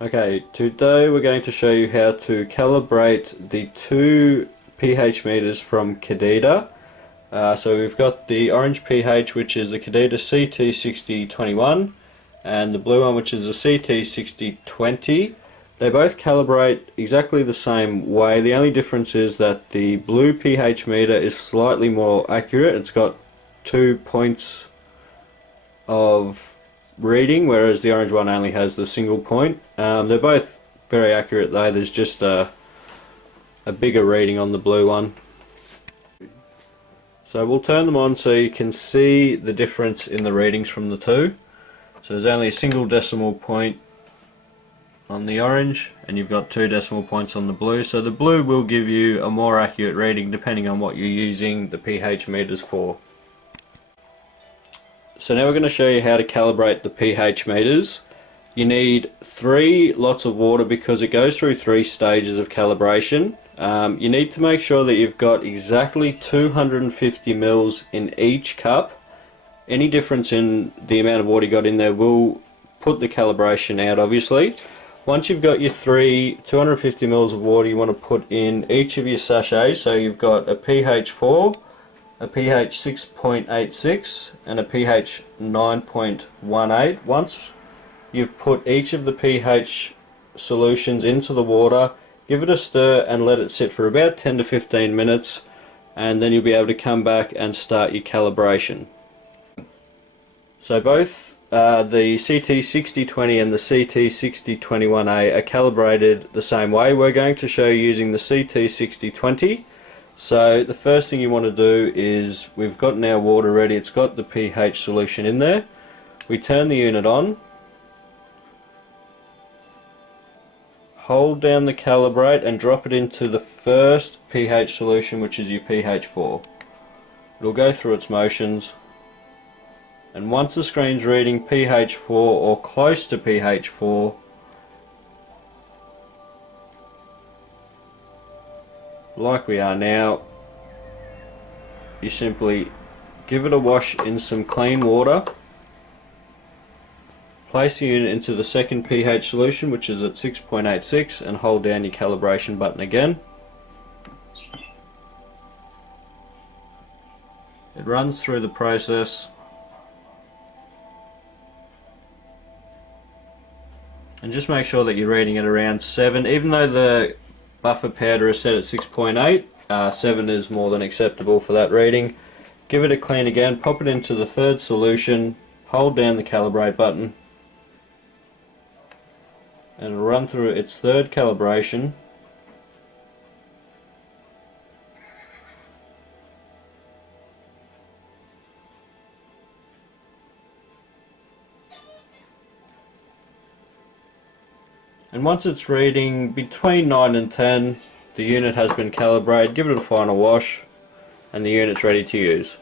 Okay, today we're going to show you how to calibrate the two pH meters from Kedida. So we've got the orange pH, which is the Kedida CT-6021, and the blue one, which is the CT-6020. They both calibrate exactly the same way. The only difference is that the blue pH meter is slightly more accurate. It's got 2 points of reading, whereas the orange one only has the single point. They're both very accurate though. There's just a bigger reading on the blue one. So we'll turn them on so you can see the difference in the readings from the two. So there's only a single decimal point on the orange, and you've got 2 decimal points on the blue. So the blue will give you a more accurate reading depending on what you're using the pH meters for. So now we're going to show you how to calibrate the pH meters. You need 3 lots of water because it goes through 3 stages of calibration. You need to make sure that you've got exactly 250 mils in each cup. Any difference in the amount of water you got in there will put the calibration out, obviously. Once you've got your 250 mils of water, you want to put in each of your sachets. So you've got a pH 4, a pH 6.86 and a pH 9.18. Once you've put each of the pH solutions into the water, give it a stir and let it sit for about 10 to 15 minutes, and then you'll be able to come back and start your calibration. So both the CT-6020 and the CT-6021A are calibrated the same way. We're going to show you using the CT-6020. So the first thing you want to do is, we've got our water ready, it's got the pH solution in there. We turn the unit on, hold down the calibrate and drop it into the first pH solution, which is your pH 4. It'll go through its motions, and once the screen's reading pH 4 or close to pH 4, like we are now, you simply give it a wash in some clean water, place the unit into the second pH solution, which is at 6.86, and hold down your calibration button again. It runs through the process, and just make sure that you're reading it around 7. Even though the buffer powder is set at 6.8, 7 is more than acceptable for that reading. Give it a clean again, pop it into the third solution, hold down the calibrate button, and it'll run through its third calibration. And once it's reading between 9 and 10, the unit has been calibrated. Give it a final wash and the unit's ready to use.